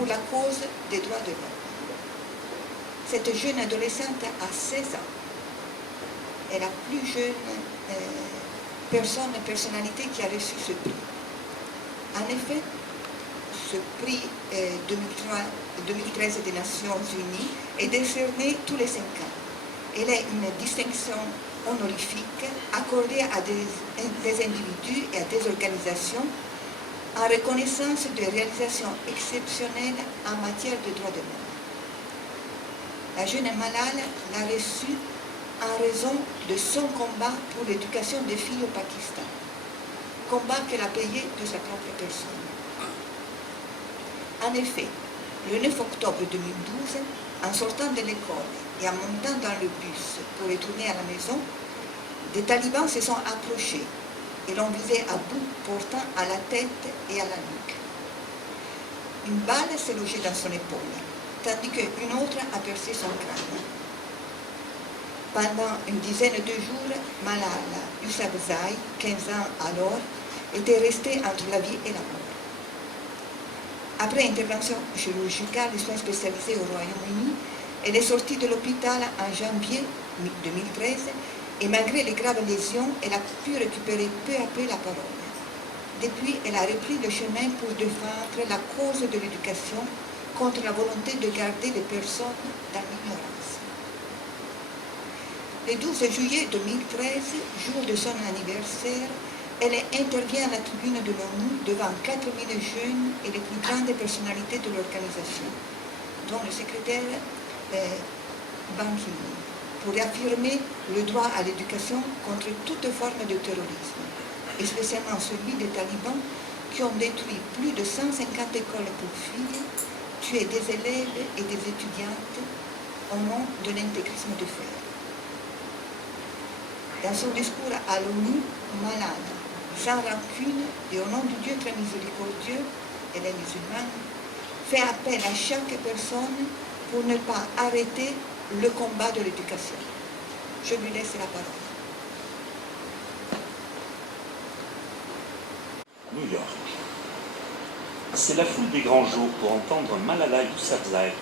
pour la cause des droits de l'homme. Cette jeune adolescente a 16 ans. est la plus jeune personnalité qui a reçu ce prix. En effet, ce prix 2013 des Nations Unies est décerné tous les 5 ans. Elle est une distinction honorifique accordée à des individus et à des organisations en reconnaissance de réalisations exceptionnelles en matière de droits de l'homme. La jeune Malala l'a reçue en raison de son combat pour l'éducation des filles au Pakistan, combat qu'elle a payé de sa propre personne. En effet, le 9 octobre 2012, en sortant de l'école et en montant dans le bus pour retourner à la maison, des talibans se sont approchés et l'ont visé à bout portant à la tête et à la nuque. Une balle s'est logée dans son épaule, tandis qu'une autre a percé son crâne. Pendant une dizaine de jours, Malala Yousafzai, 15 ans alors, était restée entre la vie et la mort. Après intervention chirurgicale et soins spécialisés au Royaume-Uni, elle est sortie de l'hôpital en janvier 2013 et malgré les graves lésions, elle a pu récupérer peu à peu la parole. Depuis, elle a repris le chemin pour défendre la cause de l'éducation contre la volonté de garder les personnes dans l'ignorance. Le 12 juillet 2013, jour de son anniversaire, elle intervient à la tribune de l'ONU devant 4000 jeunes et les plus grandes personnalités de l'organisation, dont le secrétaire Ban Ki-moon, pour affirmer le droit à l'éducation contre toute forme de terrorisme, et spécialement celui des talibans qui ont détruit plus de 150 écoles pour filles, tué des élèves et des étudiantes au nom de l'intégrisme de fer. Dans son discours à l'ONU, Malala, sans rancune et au nom du Dieu très miséricordieux, elle est musulmane, fait appel à chaque personne pour ne pas arrêter le combat de l'éducation. Je lui laisse la parole. New York. C'est la foule des grands jours pour entendre Malala Yousafzai.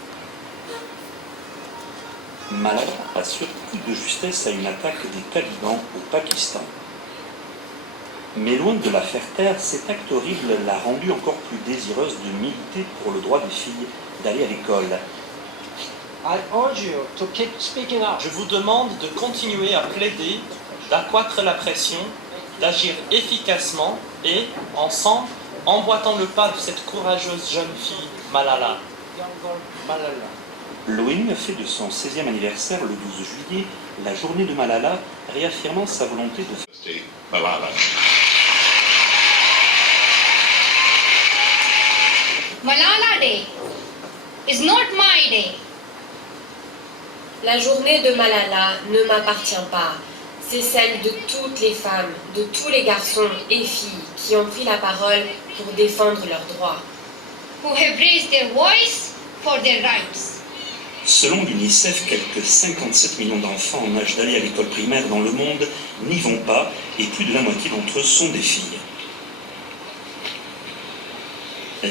Malala a surpris de justesse à une attaque des talibans au Pakistan. Mais loin de la faire taire, cet acte horrible l'a rendue encore plus désireuse de militer pour le droit des filles d'aller à l'école. Je vous demande de continuer à plaider, d'accroître la pression, d'agir efficacement et, ensemble, emboîtant le pas de cette courageuse jeune fille, Malala. L'ONU a fait de son 16e anniversaire, le 12 juillet, la journée de Malala, réaffirmant sa volonté de... Malala Day is not my day. La journée de Malala ne m'appartient pas. C'est celle de toutes les femmes, de tous les garçons et filles qui ont pris la parole pour défendre leurs droits. Who have raised their voice for their rights. Selon l'UNICEF, quelques 57 millions d'enfants en âge d'aller à l'école primaire dans le monde n'y vont pas et plus de la moitié d'entre eux sont des filles.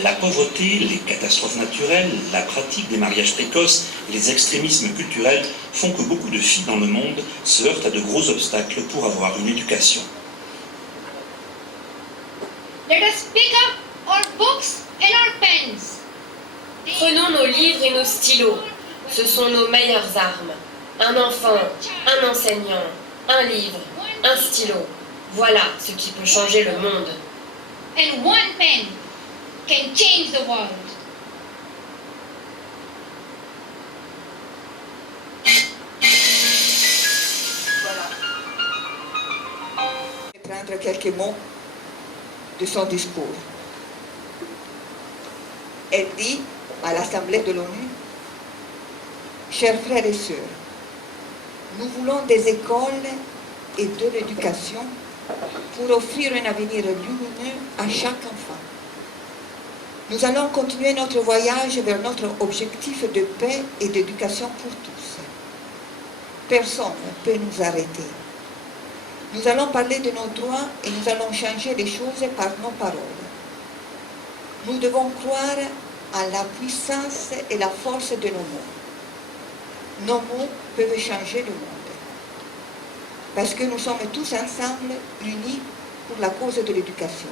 La pauvreté, les catastrophes naturelles, la pratique des mariages précoces et les extrémismes culturels font que beaucoup de filles dans le monde se heurtent à de gros obstacles pour avoir une éducation. Let us pick up our books and our pens. Prenons nos livres et nos stylos. Ce sont nos meilleures armes. Un enfant, un enseignant, un livre, un stylo. Voilà ce qui peut changer le monde. And one pen can change the world. Voilà. Je vais prendre quelques mots de son discours. Elle dit à l'Assemblée de l'ONU: chers frères et sœurs, nous voulons des écoles et de l'éducation pour offrir un avenir lumineux à chaque enfant. Nous allons continuer notre voyage vers notre objectif de paix et d'éducation pour tous. Personne ne peut nous arrêter. Nous allons parler de nos droits et nous allons changer les choses par nos paroles. Nous devons croire à la puissance et la force de nos mots. Nos mots peuvent changer le monde. Parce que nous sommes tous ensemble unis pour la cause de l'éducation.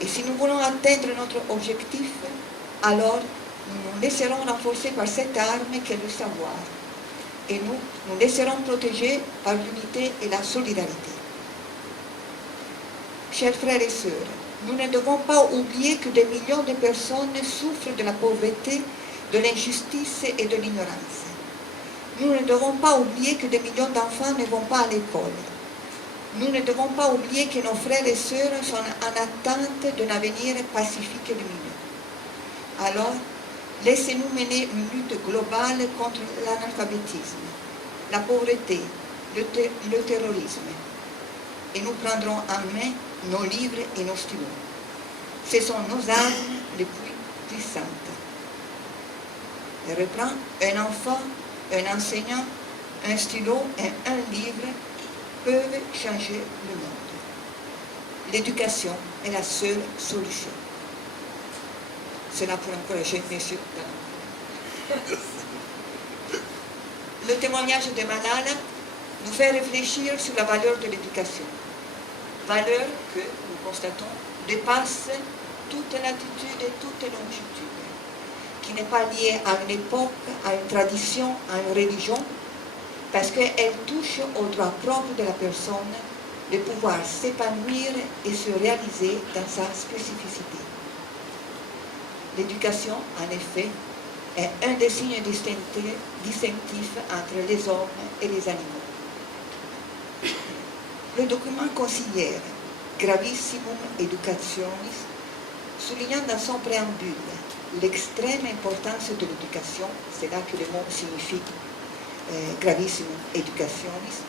Et si nous voulons atteindre notre objectif, alors nous nous laisserons renforcer par cette arme qu'est le savoir. Et nous laisserons protéger par l'unité et la solidarité. Chers frères et sœurs, nous ne devons pas oublier que des millions de personnes souffrent de la pauvreté, de l'injustice et de l'ignorance. Nous ne devons pas oublier que des millions d'enfants ne vont pas à l'école. Nous ne devons pas oublier que nos frères et sœurs sont en attente d'un avenir pacifique et lumineux. Alors, laissez-nous mener une lutte globale contre l'analphabétisme, la pauvreté, le terrorisme. Et nous prendrons en main nos livres et nos stylos. Ce sont nos armes les plus puissantes. Je reprends, un enfant, un enseignant, un stylo et un livre peuvent changer le monde. L'éducation est la seule solution. Cela pour encourager messieurs. Le témoignage de Malala nous fait réfléchir sur la valeur de l'éducation. Valeur que, nous constatons, dépasse toute latitude et toute longitude, qui n'est pas liée à une époque, à une tradition, à une religion, parce qu'elle touche au droit propre de la personne de pouvoir s'épanouir et se réaliser dans sa spécificité. L'éducation, en effet, est un des signes distinctifs entre les hommes et les animaux. Le document conciliaire Gravissimum Educationis, soulignant dans son préambule l'extrême importance de l'éducation, c'est là que le mot signifie Gravissimum Educationis,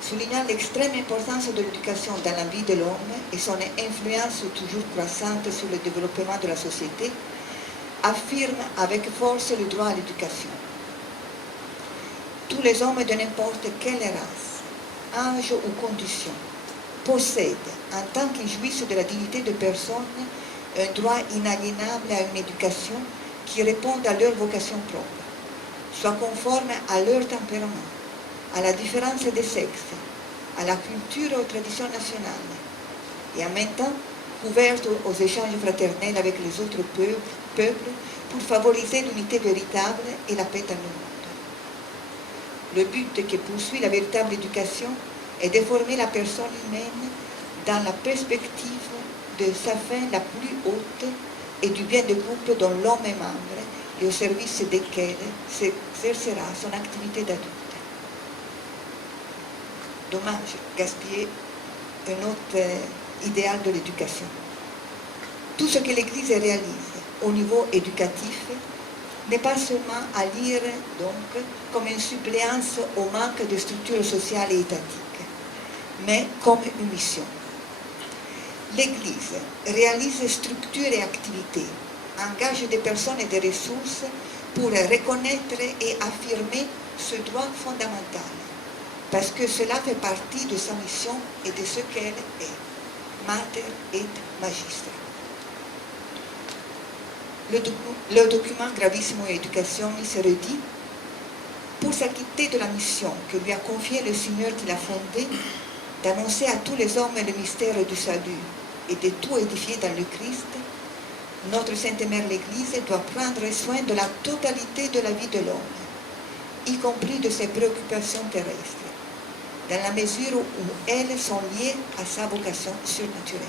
soulignant l'extrême importance de l'éducation dans la vie de l'homme et son influence toujours croissante sur le développement de la société, affirme avec force le droit à l'éducation. Tous les hommes de n'importe quelle race, âge ou condition possèdent, en tant qu'ils jouissent de la dignité de personne, un droit inaliénable à une éducation qui réponde à leur vocation propre, soit conforme à leur tempérament, à la différence des sexes, à la culture et aux traditions nationales, et en même temps ouverte aux échanges fraternels avec les autres peuples pour favoriser l'unité véritable et la paix dans le monde. Le but que poursuit la véritable éducation est de former la personne humaine dans la perspective de sa fin la plus haute et du bien du groupe dont l'homme est membre et au service desquels s'exercera son activité d'adulte. Dommage gaspiller un autre idéal de l'éducation. Tout ce que l'Église réalise au niveau éducatif n'est pas seulement à lire donc comme une suppléance au manque de structures sociales et étatiques, mais comme une mission. L'Église réalise structures et activités, engage des personnes et des ressources pour reconnaître et affirmer ce droit fondamental, parce que cela fait partie de sa mission et de ce qu'elle est, Mater et Magistra. Le document Gravissimo Educationis se redit pour s'acquitter de la mission que lui a confiée le Seigneur qui l'a fondée, d'annoncer à tous les hommes le mystère du salut et de tout édifier dans le Christ, notre Sainte Mère l'Église doit prendre soin de la totalité de la vie de l'homme, y compris de ses préoccupations terrestres, dans la mesure où elles sont liées à sa vocation surnaturelle.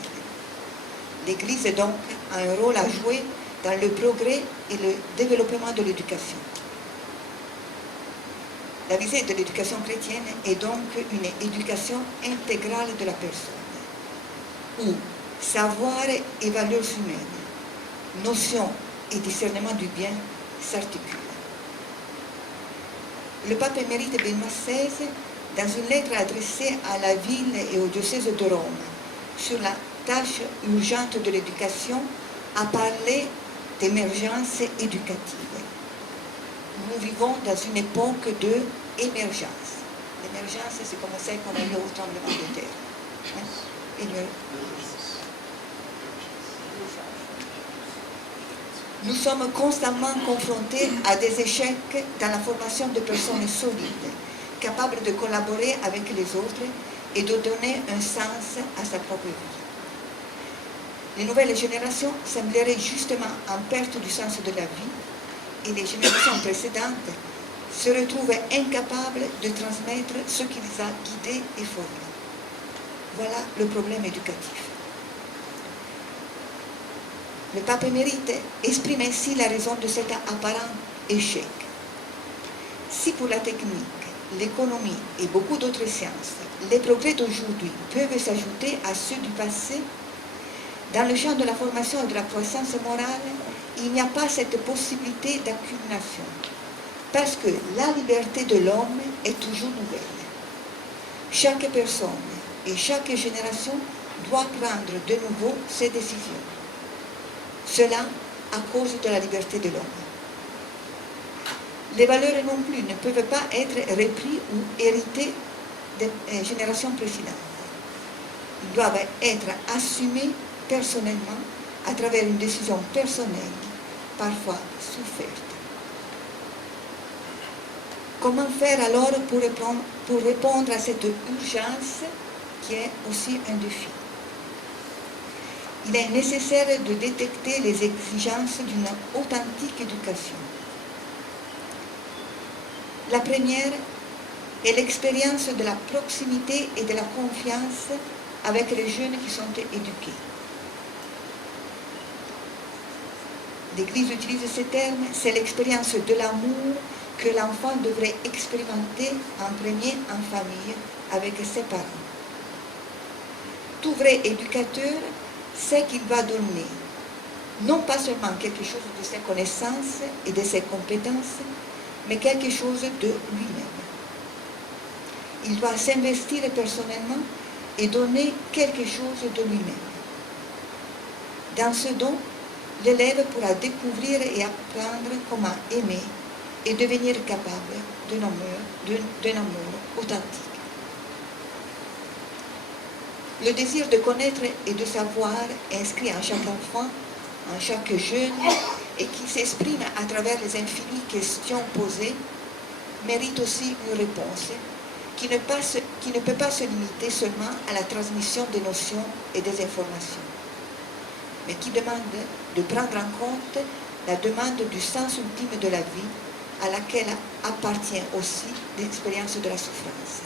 L'Église donc a un rôle à jouer dans le progrès et le développement de l'éducation. La visée de l'éducation chrétienne est donc une éducation intégrale de la personne, où savoir et valeurs humaines, notions et discernement du bien s'articulent. Le pape émérite Benoît XVI, dans une lettre adressée à la ville et au diocèse de Rome sur la tâche urgente de l'éducation, a parlé d'émergence éducative. Nous vivons dans une époque d'émergence. L'émergence, c'est comme ça qu'on a eu au tremblement de terre. Nous sommes constamment confrontés à des échecs dans la formation de personnes solides, capables de collaborer avec les autres et de donner un sens à sa propre vie. Les nouvelles générations sembleraient justement en perte du sens de la vie et les générations précédentes se retrouvent incapables de transmettre ce qui les a guidés et formés. Voilà le problème éducatif. Le pape émérite exprime ainsi la raison de cet apparent échec. Si pour la technique, l'économie et beaucoup d'autres sciences, les progrès d'aujourd'hui peuvent s'ajouter à ceux du passé, dans le champ de la formation et de la croissance morale, il n'y a pas cette possibilité d'accumulation, parce que la liberté de l'homme est toujours nouvelle. Chaque personne et chaque génération doit prendre de nouveau ses décisions. Cela à cause de la liberté de l'homme. Les valeurs non plus ne peuvent pas être reprises ou héritées des générations précédentes. Ils doivent être assumés personnellement à travers une décision personnelle, parfois soufferte. Comment faire alors pour répondre à cette urgence qui est aussi un défi? Il est nécessaire de détecter les exigences d'une authentique éducation. La première est l'expérience de la proximité et de la confiance avec les jeunes qui sont éduqués. L'Église utilise ce terme, c'est l'expérience de l'amour que l'enfant devrait expérimenter en premier en famille avec ses parents. Tout vrai éducateur sait qu'il va donner non pas seulement quelque chose de ses connaissances et de ses compétences, mais quelque chose de lui-même. Il doit s'investir personnellement et donner quelque chose de lui-même. Dans ce don, l'élève pourra découvrir et apprendre comment aimer et devenir capable d'un amour authentique. Le désir de connaître et de savoir inscrit en chaque enfant, en chaque jeune, et qui s'exprime à travers les infinies questions posées, mérite aussi une réponse qui ne peut pas se limiter seulement à la transmission des notions et des informations, mais qui demande de prendre en compte la demande du sens ultime de la vie, à laquelle appartient aussi l'expérience de la souffrance.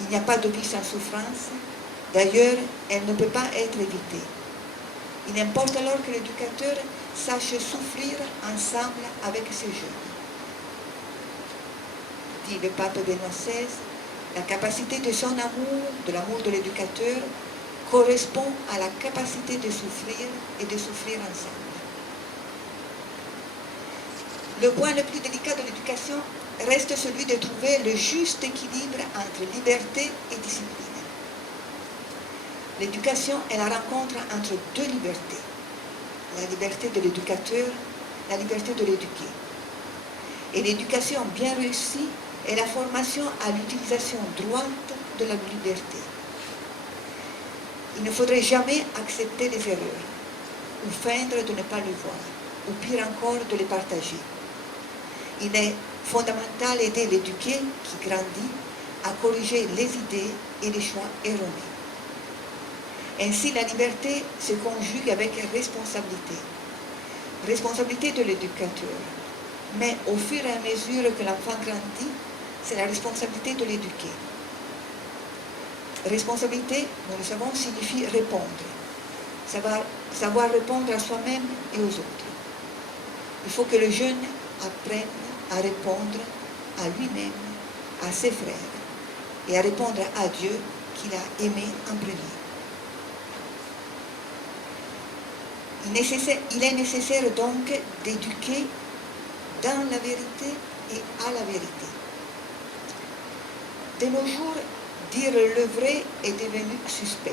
Il n'y a pas de vie sans souffrance, d'ailleurs, elle ne peut pas être évitée. Il importe alors que l'éducateur sache souffrir ensemble avec ses jeunes. Dit le pape Benoît XVI, la capacité de son amour, de l'amour de l'éducateur, correspond à la capacité de souffrir et de souffrir ensemble. Le point le plus délicat de l'éducation reste celui de trouver le juste équilibre entre liberté et discipline. L'éducation est la rencontre entre deux libertés, la liberté de l'éducateur, la liberté de l'éduqué. Et l'éducation bien réussie est la formation à l'utilisation droite de la liberté. Il ne faudrait jamais accepter les erreurs, ou feindre de ne pas les voir, ou pire encore de les partager. Il est fondamental d'aider l'éduqué qui grandit à corriger les idées et les choix erronés. Ainsi, la liberté se conjugue avec responsabilité. Responsabilité de l'éducateur. Mais au fur et à mesure que l'enfant grandit, c'est la responsabilité de l'éduqué. Responsabilité, nous le savons, signifie répondre. Savoir répondre à soi-même et aux autres. Il faut que le jeune apprenne à répondre à lui-même, à ses frères, et à répondre à Dieu qu'il a aimé en premier. Il est nécessaire donc d'éduquer dans la vérité et à la vérité. De nos jours, dire le vrai est devenu suspect.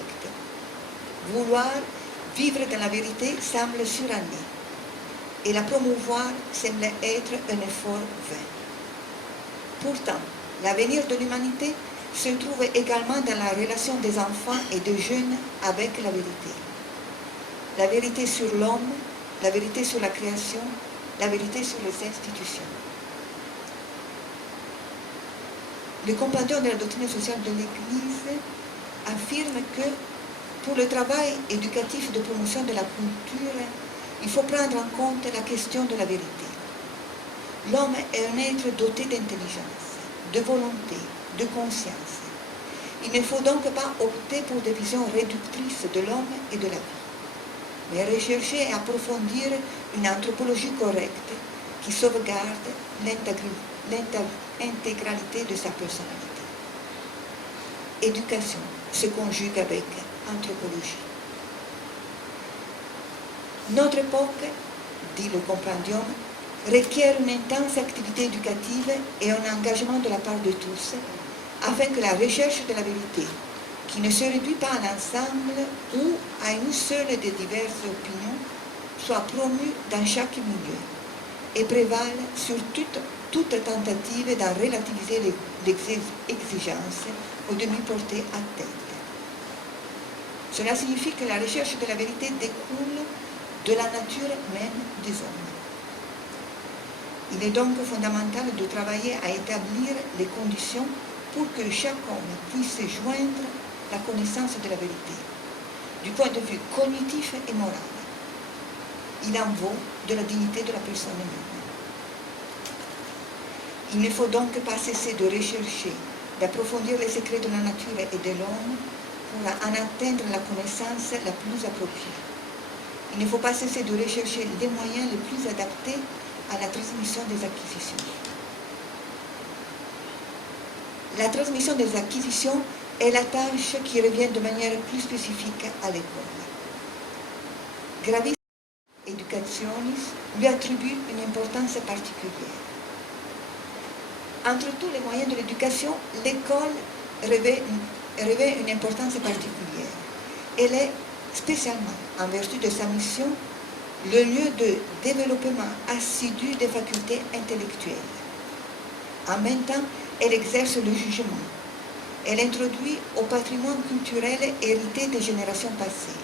Vouloir vivre dans la vérité semble suranné. Et la promouvoir semble être un effort vain. Pourtant, l'avenir de l'humanité se trouve également dans la relation des enfants et des jeunes avec la vérité. la vérité sur l'homme, la vérité sur la création, la vérité sur les institutions. Le compendium de la doctrine sociale de l'Église affirme que pour le travail éducatif de promotion de la culture, il faut prendre en compte la question de la vérité. L'homme est un être doté d'intelligence, de volonté, de conscience. Il ne faut donc pas opter pour des visions réductrices de l'homme et de la vie, mais rechercher et approfondir une anthropologie correcte qui sauvegarde l'intégralité de sa personnalité. Éducation se conjugue avec anthropologie. Notre époque, dit le compendium, requiert une intense activité éducative et un engagement de la part de tous, afin que la recherche de la vérité, qui ne se réduit pas à l'ensemble ou à une seule des diverses opinions, soit promue dans chaque milieu et prévale sur toute tentative d'en relativiser les exigences ou de lui porter atteinte. Cela signifie que la recherche de la vérité découle de la nature même des hommes. Il est donc fondamental de travailler à établir les conditions pour que chaque homme puisse joindre la connaissance de la vérité, du point de vue cognitif et moral. Il en vaut de la dignité de la personne humaine. Il ne faut donc pas cesser de rechercher, d'approfondir les secrets de la nature et de l'homme pour en atteindre la connaissance la plus appropriée. Il ne faut pas cesser de rechercher les moyens les plus adaptés à la transmission des acquisitions. La transmission des acquisitions est la tâche qui revient de manière plus spécifique à l'école. Gravis Educationis lui attribue une importance particulière. Entre tous les moyens de l'éducation, l'école revêt une importance particulière. Elle est spécialement, en vertu de sa mission, le lieu de développement assidu des facultés intellectuelles. En même temps, elle exerce le jugement. Elle introduit au patrimoine culturel hérité des générations passées.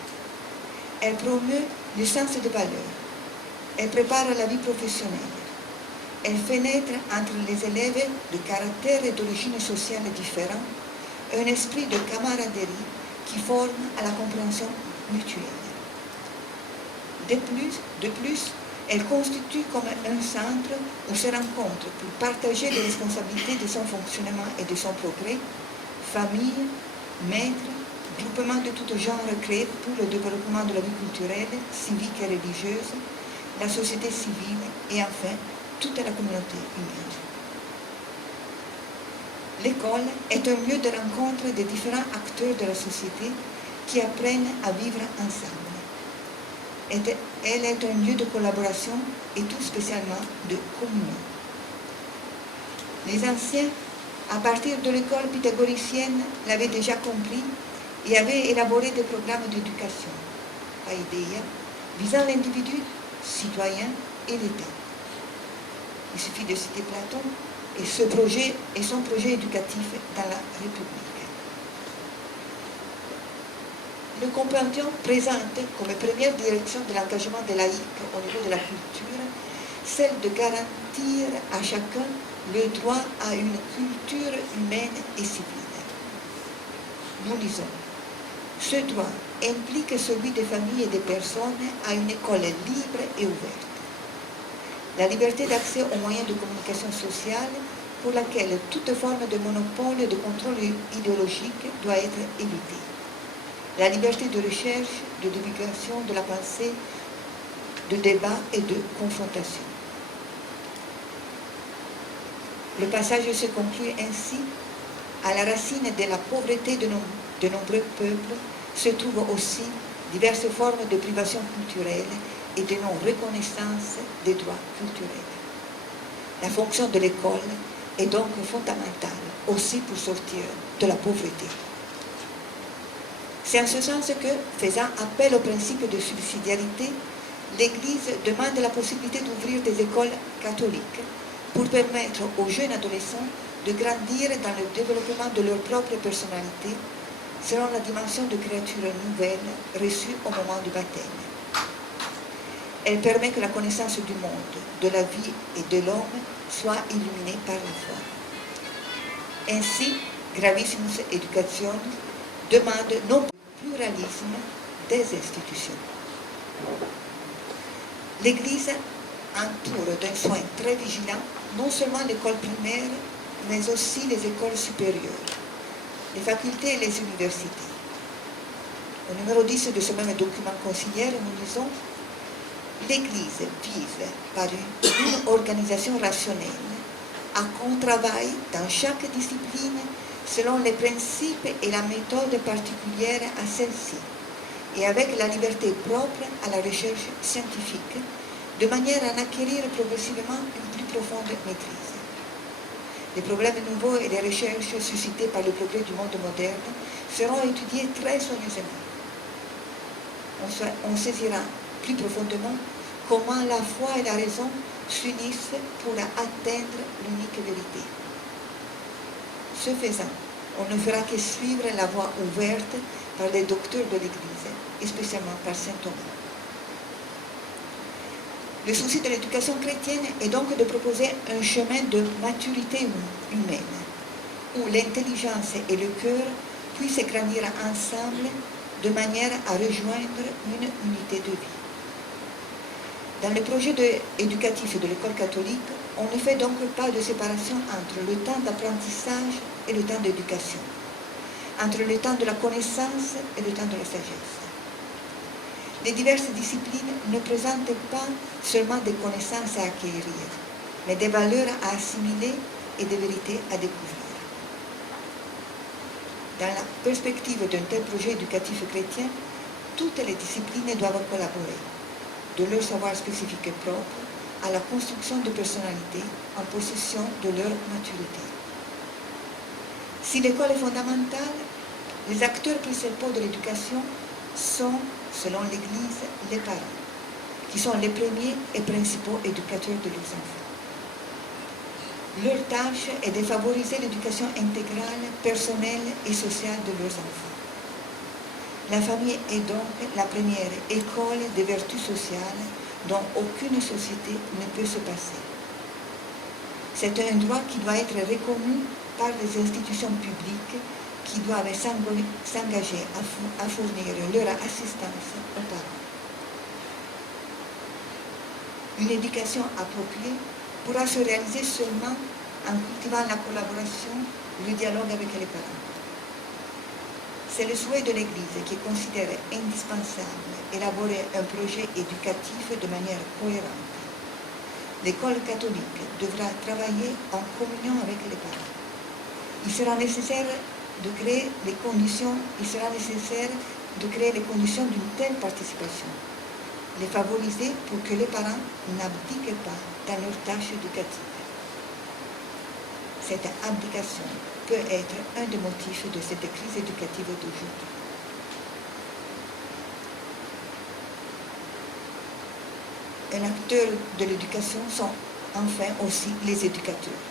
Elle promeut le sens de valeur. Elle prépare la vie professionnelle. Elle fait naître entre les élèves de caractères et d'origines sociales différents un esprit de camaraderie qui forme à la compréhension mutuelle. De plus, elle constitue comme un centre où se rencontrent pour partager les responsabilités de son fonctionnement et de son progrès, famille, maîtres, groupements de tout genre créés pour le développement de la vie culturelle, civique et religieuse, la société civile et enfin toute la communauté humaine. L'école est un lieu de rencontre des différents acteurs de la société qui apprennent à vivre ensemble. Elle est un lieu de collaboration et tout spécialement de communion. Les anciens, à partir de l'école pythagoricienne, l'avaient déjà compris et avaient élaboré des programmes d'éducation, paideia, visant l'individu, citoyen et l'État. Il suffit de citer Platon et son projet éducatif dans la République. Le compendium présente comme première direction de l'engagement des laïcs au niveau de la culture celle de garantir à chacun le droit à une culture humaine et civile. Nous lisons. Ce droit implique celui des familles et des personnes à une école libre et ouverte. La liberté d'accès aux moyens de communication sociale pour laquelle toute forme de monopole et de contrôle idéologique doit être évitée. La liberté de recherche, de divulgation de la pensée, de débat et de confrontation. Le passage se conclut ainsi. À la racine de la pauvreté de nombreux peuples se trouvent aussi diverses formes de privation culturelle et de non-reconnaissance des droits culturels. La fonction de l'école est donc fondamentale aussi pour sortir de la pauvreté. C'est en ce sens que, faisant appel au principe de subsidiarité, l'Église demande la possibilité d'ouvrir des écoles catholiques pour permettre aux jeunes adolescents de grandir dans le développement de leur propre personnalité selon la dimension de créature nouvelle reçue au moment du baptême. Elle permet que la connaissance du monde, de la vie et de l'homme soit illuminée par la foi. Ainsi, Gravissimus Educationis demande non le pluralisme des institutions. L'Église entoure d'un soin très vigilant non seulement l'école primaire, mais aussi les écoles supérieures, les facultés et les universités. Au numéro 10 de ce même document conciliaire, nous lisons « L'Église vise par une organisation rationnelle à qu'on travaille dans chaque discipline selon les principes et la méthode particulière à celle-ci, et avec la liberté propre à la recherche scientifique, de manière à en acquérir progressivement une plus profonde maîtrise. Les problèmes nouveaux et les recherches suscités par le progrès du monde moderne seront étudiés très soigneusement. On saisira plus profondément comment la foi et la raison s'unissent pour atteindre l'unique vérité. Ce faisant, on ne fera que suivre la voie ouverte par les docteurs de l'Église, et spécialement par saint Thomas. Le souci de l'éducation chrétienne est donc de proposer un chemin de maturité humaine, où l'intelligence et le cœur puissent grandir ensemble de manière à rejoindre une unité de vie. Dans le projet éducatif de l'école catholique, on ne fait donc pas de séparation entre le temps d'apprentissage et le temps d'éducation, entre le temps de la connaissance et le temps de la sagesse. Les diverses disciplines ne présentent pas seulement des connaissances à acquérir, mais des valeurs à assimiler et des vérités à découvrir. Dans la perspective d'un tel projet éducatif chrétien, toutes les disciplines doivent collaborer, de leur savoir spécifique et propre à la construction de personnalités en possession de leur maturité. Si l'école est fondamentale, les acteurs principaux de l'éducation sont, selon l'Église, les parents, qui sont les premiers et principaux éducateurs de leurs enfants. Leur tâche est de favoriser l'éducation intégrale, personnelle et sociale de leurs enfants. La famille est donc la première école des vertus sociales dont aucune société ne peut se passer. C'est un droit qui doit être reconnu par les institutions publiques qui doivent s'engager à fournir leur assistance aux parents. Une éducation appropriée pourra se réaliser seulement en cultivant la collaboration, le dialogue avec les parents. C'est le souhait de l'Église qui considère indispensable élaborer un projet éducatif de manière cohérente. L'école catholique devra travailler en communion avec les parents. Il sera nécessaire de créer les conditions d'une telle participation, les favoriser pour que les parents n'abdiquent pas dans leur tâche éducative. Cette abdication peut être un des motifs de cette crise éducative d'aujourd'hui. Un acteur de l'éducation sont enfin aussi les éducateurs.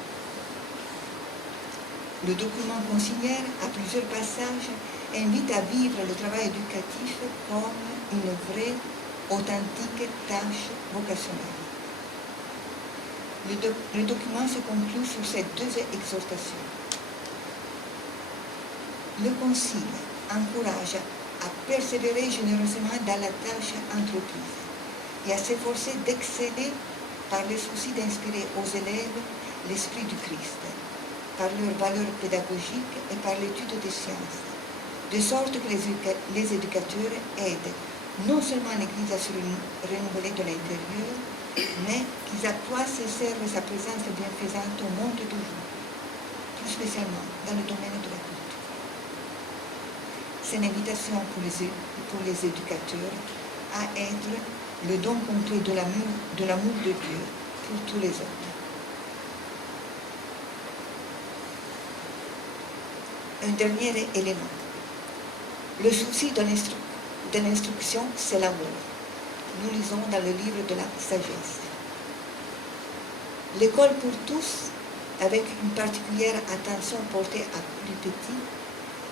Le document conciliaire, à plusieurs passages, invite à vivre le travail éducatif comme une vraie, authentique tâche vocationnelle. Le document se conclut sur ces deux exhortations. Le Concile encourage à persévérer généreusement dans la tâche entreprise et à s'efforcer d'exceller par le souci d'inspirer aux élèves l'esprit du Christ, par leurs valeurs pédagogiques et par l'étude des sciences, de sorte que les éducateurs aident non seulement l'Église à se renouveler de l'intérieur, mais qu'ils accroissent et servent sa présence bienfaisante au monde d'aujourd'hui, plus spécialement dans le domaine de la culture. C'est une invitation pour les éducateurs à être le don complet de l'amour de Dieu pour tous les hommes. Un dernier élément. Le souci de l'instruction, c'est l'amour. Nous lisons dans le livre de la sagesse. L'école pour tous, avec une particulière attention portée à plus petits,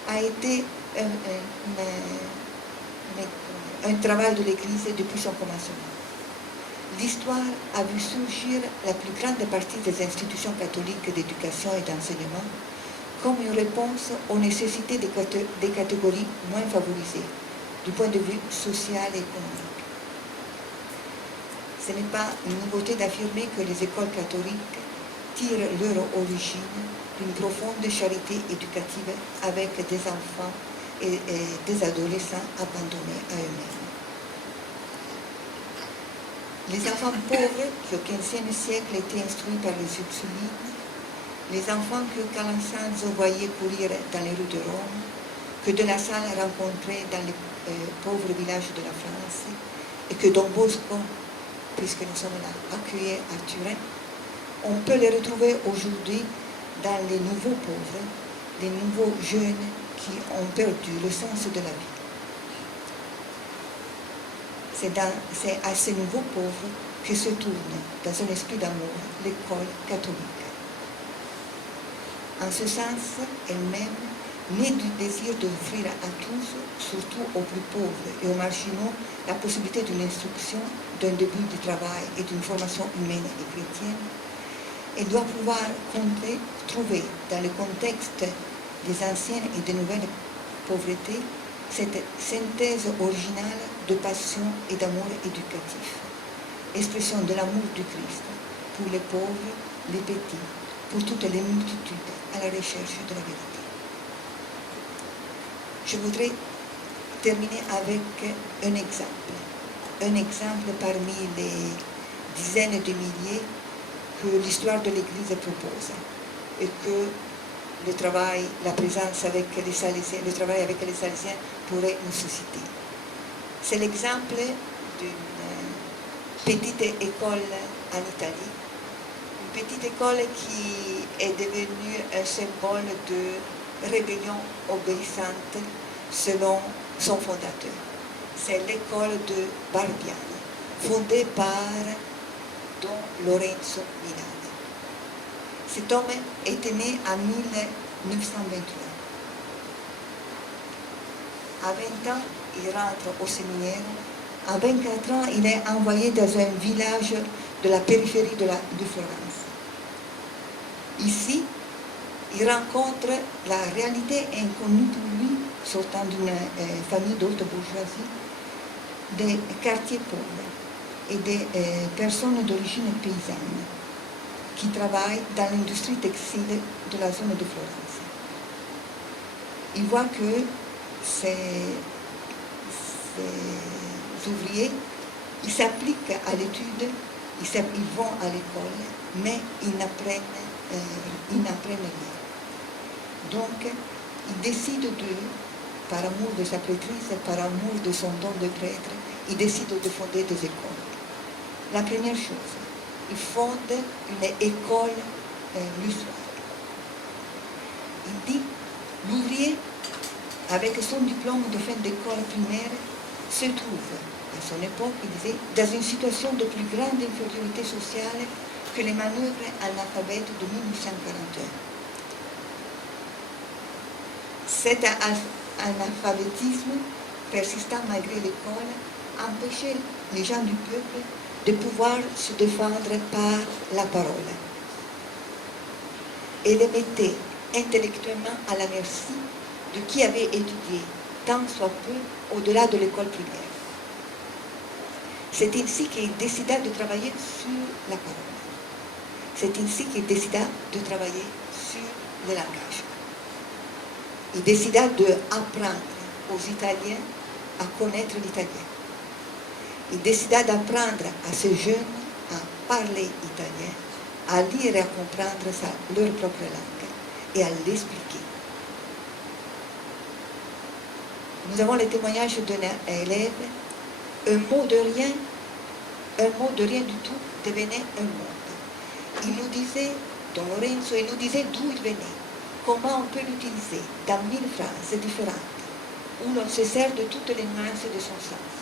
a été un travail de l'Église depuis son commencement. l'histoire a vu surgir la plus grande partie des institutions catholiques d'éducation et d'enseignement comme une réponse aux nécessités des catégories moins favorisées du point de vue social et économique. Ce n'est pas une nouveauté d'affirmer que les écoles catholiques tirent leur origine d'une profonde charité éducative avec des enfants et des adolescents abandonnés à eux-mêmes. Les enfants pauvres qui au XVe siècle étaient instruits par les Ursulines, les enfants que Calensano voyait courir dans les rues de Rome, que De La Salle rencontrait dans les pauvres villages de la France, et que Don Bosco, puisque nous sommes là, accueillait à Turin, on peut les retrouver aujourd'hui dans les nouveaux pauvres, les nouveaux jeunes qui ont perdu le sens de la vie. C'est à ces nouveaux pauvres que se tourne, dans un esprit d'amour, l'école catholique. En ce sens, elle-même, née du désir d'offrir à tous, surtout aux plus pauvres et aux marginaux, la possibilité d'une instruction, d'un début de travail et d'une formation humaine et chrétienne, elle doit pouvoir trouver dans le contexte des anciennes et des nouvelles pauvretés cette synthèse originale de passion et d'amour éducatif, expression de l'amour du Christ pour les pauvres, les petits, pour toutes les multitudes à la recherche de la vérité. Je voudrais terminer avec un exemple parmi les dizaines de milliers que l'histoire de l'Église propose et que le travail, la présence avec les Salésiens, le travail avec les Salésiens pourrait nous susciter. C'est l'exemple d'une petite école en Italie, une petite école qui est devenue un symbole de rébellion obéissante selon son fondateur. C'est l'école de Barbiano, fondée par Don Lorenzo Milani. Cet homme était né en 1923. À 20 ans, il rentre au séminaire. À 24 ans, il est envoyé dans un village de la périphérie de Florence. Ici, il rencontre la réalité inconnue pour lui, sortant d'une famille d'haute bourgeoisie, des quartiers pauvres et des personnes d'origine paysanne qui travaillent dans l'industrie textile de la zone de Florence. Il voit que ces ouvriers, ils s'appliquent à l'étude, ils vont à l'école, mais ils n'apprennent rien. Donc, il décide par amour de sa prêtrise, par amour de son don de prêtre, il décide de fonder des écoles. La première chose, il fonde une école lusoire. Il dit, l'ouvrier, avec son diplôme de fin d'école primaire, se trouve, à son époque, il disait, dans une situation de plus grande infériorité sociale que les manœuvres analphabètes de 1841. Cet analphabétisme, persistant malgré l'école, empêchait les gens du peuple de pouvoir se défendre par la parole. Et les mettait intellectuellement à la merci de qui avait étudié tant soit peu au-delà de l'école primaire. C'est ainsi qu'il décida de travailler sur la parole. C'est ainsi qu'il décida de travailler sur le langage. Il décida d'apprendre aux Italiens à connaître l'italien. Il décida d'apprendre à ces jeunes à parler italien, à lire et à comprendre leur propre langue et à l'expliquer. Nous avons les témoignages d'un élève. Un mot de rien du tout devenait un monde. Il nous disait, Don Lorenzo, il nous disait d'où il venait, comment on peut l'utiliser dans 1000 phrases différentes, où l'on se sert de toutes les nuances de son sens,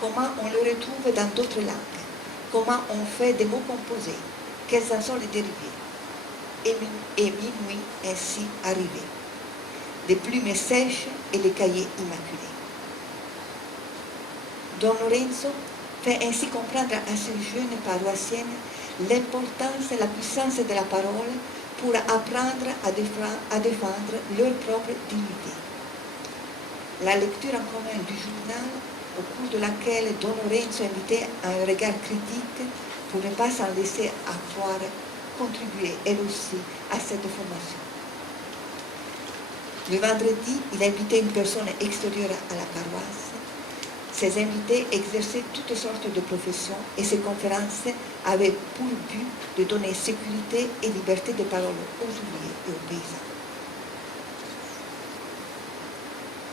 comment on le retrouve dans d'autres langues, comment on fait des mots composés, quels en sont les dérivés. Et minuit ainsi arrivé. Des plumes sèches et les cahiers immaculés. Don Lorenzo fait ainsi comprendre à ces jeunes paroissiennes l'importance et la puissance de la parole pour apprendre à défendre leur propre dignité. La lecture en commun du journal, au cours de laquelle Don Lorenzo invitait à un regard critique pour ne pas s'en laisser avoir, contribuer elle aussi à cette formation. Le vendredi, il invitait une personne extérieure à la paroisse. Ces invités exerçaient toutes sortes de professions et ces conférences avaient pour but de donner sécurité et liberté de parole aux ouvriers et aux paysans.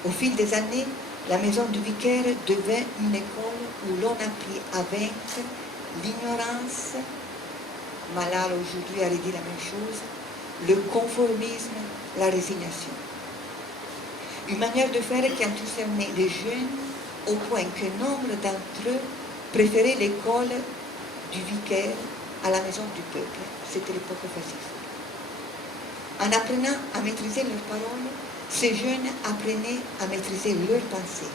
Au fil des années, la maison du vicaire devint une école où l'on apprit à vaincre l'ignorance, Malal aujourd'hui a dit la même chose, le conformisme, la résignation. Une manière de faire qui enthousiasmait les jeunes au point que nombre d'entre eux préféraient l'école du vicaire à la maison du peuple. C'était l'époque fasciste. En apprenant à maîtriser leurs paroles, ces jeunes apprenaient à maîtriser leurs pensées,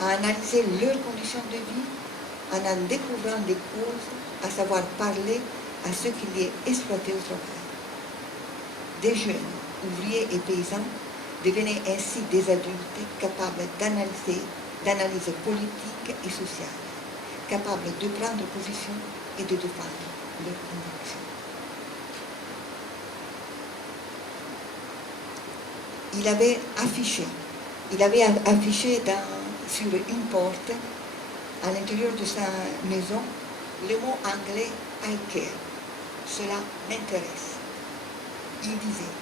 à analyser leurs conditions de vie, en découvrant des causes, à savoir parler à ceux qui les exploitaient au travail. Des jeunes, ouvriers et paysans, devenaient ainsi des adultes capables d'analyse politique et sociale, capables de prendre position et de défendre leurs convictions. Il avait affiché sur une porte, à l'intérieur de sa maison, le mot anglais « I care ». Cela m'intéresse. Il disait,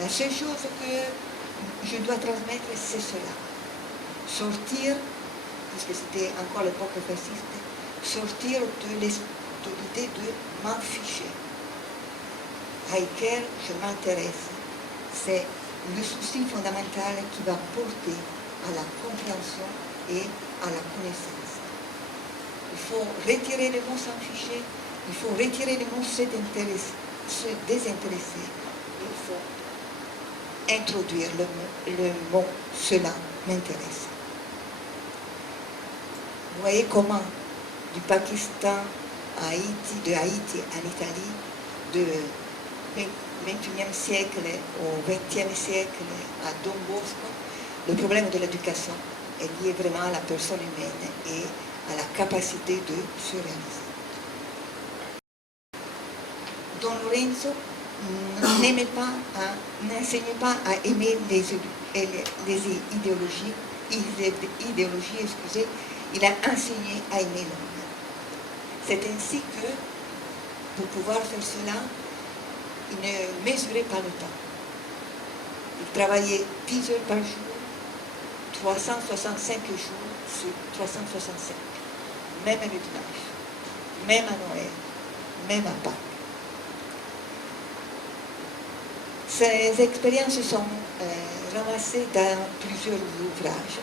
la seule chose que je dois transmettre, c'est cela. Sortir, puisque c'était encore l'époque fasciste, sortir de l'idée de m'en ficher. I care, je m'intéresse. C'est le souci fondamental qui va porter à la compréhension et à la connaissance. Il faut retirer le mot s'en ficher, il faut retirer le mot se désintéresser, il faut introduire le mot cela m'intéresse. Vous voyez comment du Pakistan à Haïti, de Haïti en Italie, de 21e siècle au 20e siècle à Don Bosco, le problème de l'éducation est lié vraiment à la personne humaine et à la capacité de se réaliser. Don Lorenzo n'enseignait pas à aimer les idéologies, il a enseigné à aimer l'homme. C'est ainsi que, pour pouvoir faire cela, il ne mesurait pas le temps. Il travaillait 10 heures par jour, 365 jours sur 365, même le dimanche, même à Noël, même à Pâques. Ces expériences sont ramassées dans plusieurs ouvrages,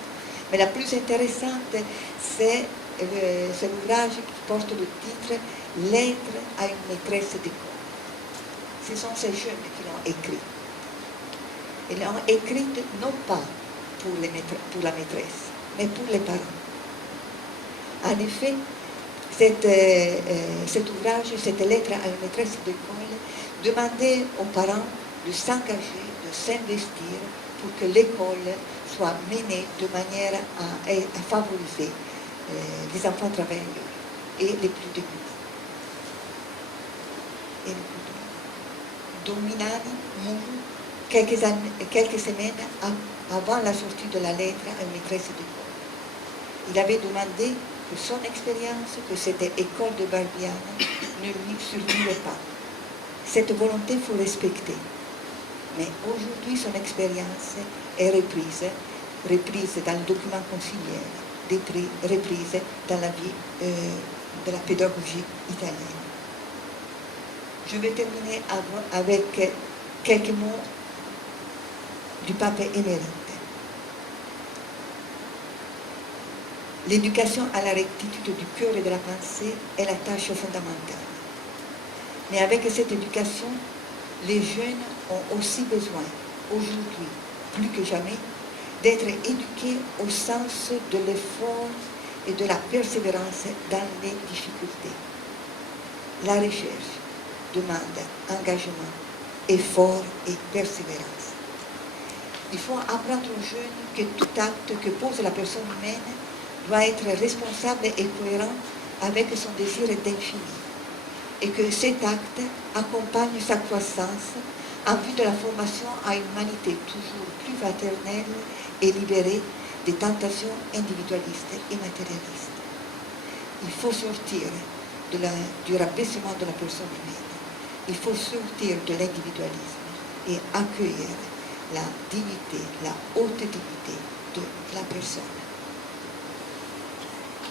mais la plus intéressante, c'est l'ouvrage qui porte le titre « Lettre à une maîtresse d'école ». Ce sont ces jeunes qui l'ont écrit. Ils l'ont écrite non pas pour la maîtresse, mais pour les parents. En effet, cet ouvrage, cette lettre à une maîtresse d'école, demandait aux parents de s'engager, de s'investir pour que l'école soit menée de manière à favoriser les enfants travailleurs et les plus démunis. Don Minani mourut quelques semaines avant la sortie de la lettre à une maîtresse d'école. Il avait demandé que son expérience, que cette école de Barbiana ne lui survivait pas. Cette volonté faut respecter. Mais aujourd'hui, son expérience est reprise dans le document conciliaire, reprise dans la vie de la pédagogie italienne. Je vais terminer avec quelques mots du pape émérite. L'éducation à la rectitude du cœur et de la pensée est la tâche fondamentale. Mais avec cette éducation, les jeunes ont aussi besoin, aujourd'hui, plus que jamais, d'être éduqués au sens de l'effort et de la persévérance dans les difficultés. La recherche demande engagement, effort et persévérance. Il faut apprendre aux jeunes que tout acte que pose la personne humaine doit être responsable et cohérent avec son désir d'infini, et que cet acte accompagne sa croissance en vue de la formation à une humanité toujours plus fraternelle et libérée des tentations individualistes et matérialistes. Il faut sortir du rabaissement de la personne humaine. Il faut sortir de l'individualisme et accueillir la dignité, la haute dignité de la personne.